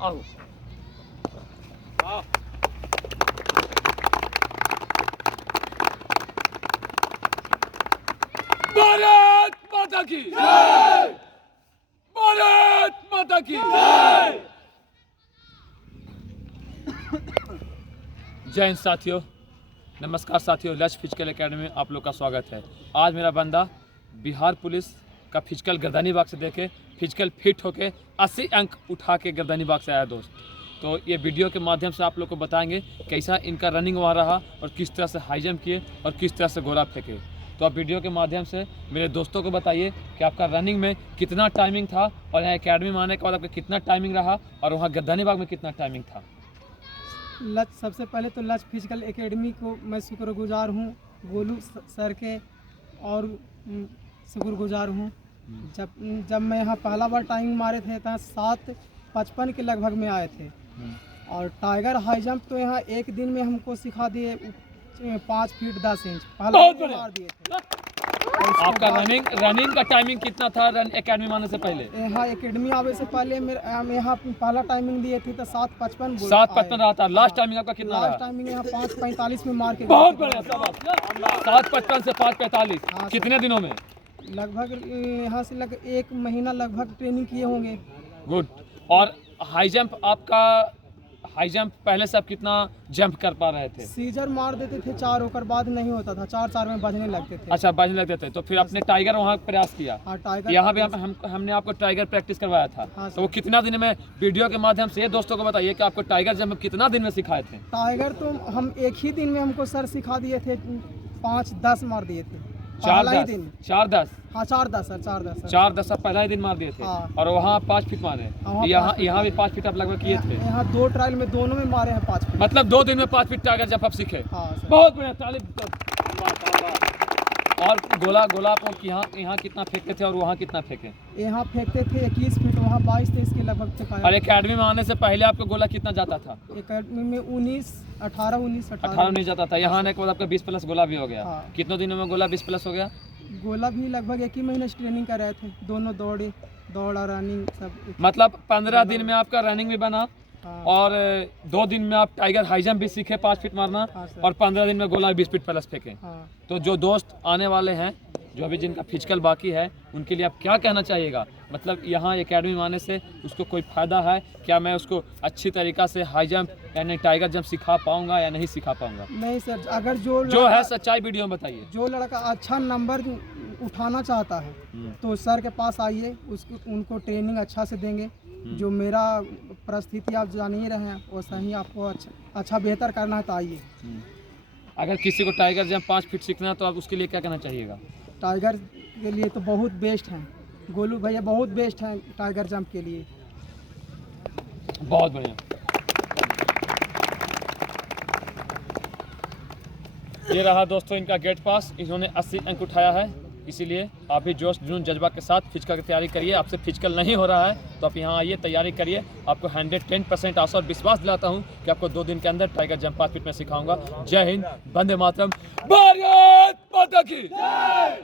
आओ। भारत माता की जय! भारत माता की जय! जय हिंद साथियों, नमस्कार साथियों। लक्ष्य फिजिकल एकेडमी में आप लोग का स्वागत है। आज मेरा बंदा बिहार पुलिस का फिजिकल गर्दनी बाग से देके फिजिकल फिट होके 80 अंक उठा के गर्दनी बाग से आया दोस्त। तो ये वीडियो के माध्यम से आप लोग को बताएंगे कैसा इनका रनिंग वहाँ रहा और किस तरह से हाई जंप किए और किस तरह से गोला फेंके। तो आप वीडियो के माध्यम से मेरे दोस्तों को बताइए कि आपका रनिंग में कितना टाइमिंग था और यहाँ एकेडमी में आने के बाद आपका कितना टाइमिंग रहा और वहाँ गर्दनी बाग में कितना टाइमिंग था। सबसे पहले तो लक्ष्य फिजिकल एकेडमी को मैं शुक्रगुजार हूँ, गोलू सर के, और शुक्रगुजार हूँ। जब मैं यहाँ पहला बार टाइमिंग मारे थे तो 7:55 के लगभग में आए थे। और टाइगर हाई जंप तो यहाँ एक दिन में हमको सिखा दिए 5 फीट 10 इंच पहला मार दिए थे। आपका रनिंग का टाइमिंग कितना था एकेडमी आने से पहले? यहाँ एकेडमी आने से पहले हम यहाँ पहला टाइमिंग दिए थे तो 7:55 रहा था। लास्ट टाइमिंग आपका कितना रहा? लास्ट टाइमिंग यहाँ 5:45 में मार के। बहुत बढ़िया, 7:55 से 5:45। हाँ, कितने दिनों में? लगभग यहाँ से 1 महीना लगभग ट्रेनिंग किए होंगे। गुड। और हाई जंप पहले से आप कितना जंप कर पा रहे थे? सीजर मार देते थे 4, ओकर बाद नहीं होता था, 4 में बजने लगते थे। अच्छा, बजने लगते थे। तो फिर आपने टाइगर वहाँ प्रयास किया? हाँ, टाइगर यहाँ भी हमने आपको टाइगर प्रैक्टिस करवाया था। हाँ, तो वो कितना दिन में, वीडियो के माध्यम से ये दोस्तों को बताइए कि आपको टाइगर जंप कितना दिन में सिखाए थे? टाइगर तो हम एक ही दिन में हमको सर सिखा दिए थे, 5-10 मार दिए थे 4-10। हाँ 4-10 सर, 4-10 आप पहला ही दिन मार दिए थे। हाँ। और वहाँ 5 फीट मारे। यहाँ भी 5 फीट आप लगभग किए थे। यहाँ 2 ट्रायल में दोनों में मारे हैं 5 फीट। मतलब 2 दिन में 5 फीट टाइगर जंप आप सीखे। हाँ सर। बहुत बढ़िया, ताली। और गोला आप यहाँ कितना फेंकते थे और वहाँ कितना फेंके? यहाँ फेंकते थे 21 फीट, वहाँ 22-23 के लगभग फेंका। और एकेडमी में आने से पहले आपको गोला कितना जाता था? एकेडमी में 18 जाता था। यहाँ आने के बाद आपका 20+ गोला भी हो गया। हाँ। कितने दिनों में गोला 20+ हो गया? गोला भी लगभग 1 ही महीने से ट्रेनिंग कर रहे थे, दोनों दौड़ और रनिंग सब। मतलब 15 दिन में आपका रनिंग भी बना। हाँ। और 2 दिन में आप टाइगर हाई जंप भी सीखे 5 फीट मारना। हाँ सर। और 15 दिन में गोला 20 फीट प्लस फेंके। हाँ। तो जो दोस्त आने वाले हैं, जो अभी जिनका फिजिकल बाकी है, उनके लिए आप क्या कहना चाहिएगा? मतलब यहाँ एकेडमी में आने से उसको कोई फ़ायदा है क्या? मैं उसको अच्छी तरीक़ा से हाई जंप यानी टाइगर जंप सिखा पाऊँगा या नहीं सिखा पाऊँगा? नहीं सर, अगर जो है सच्चाई वीडियो में बताइए। जो लड़का अच्छा नंबर उठाना चाहता है तो सर के पास आइए, उनको ट्रेनिंग अच्छा से देंगे। जो मेरा परिस्थिति आप जान ही रहे हैं, वैसा ही आपको अच्छा बेहतर करना है तो आइए। अगर किसी को टाइगर जंप 5 फीट सीखना है तो आप उसके लिए क्या कहना चाहिएगा? टाइगर के लिए तो बहुत बेस्ट हैं, गोलू भैया बहुत बेस्ट हैं टाइगर जंप के लिए। बहुत बढ़िया। ये रहा दोस्तों इनका गेट पास। इन्होंने 80 अंक उठाया है। इसीलिए आप भी जोश जुनून जज्बा के साथ फिजिकल की तैयारी करिए। आपसे फिजिकल नहीं हो रहा है तो आप यहाँ आइए, तैयारी करिए। आपको 110% आशा और विश्वास दिलाता हूँ कि आपको 2 दिन के अंदर टाइगर जंप 5 फीट में सिखाऊंगा। जय हिंद, वंदे मातरम, भारत माता की जय।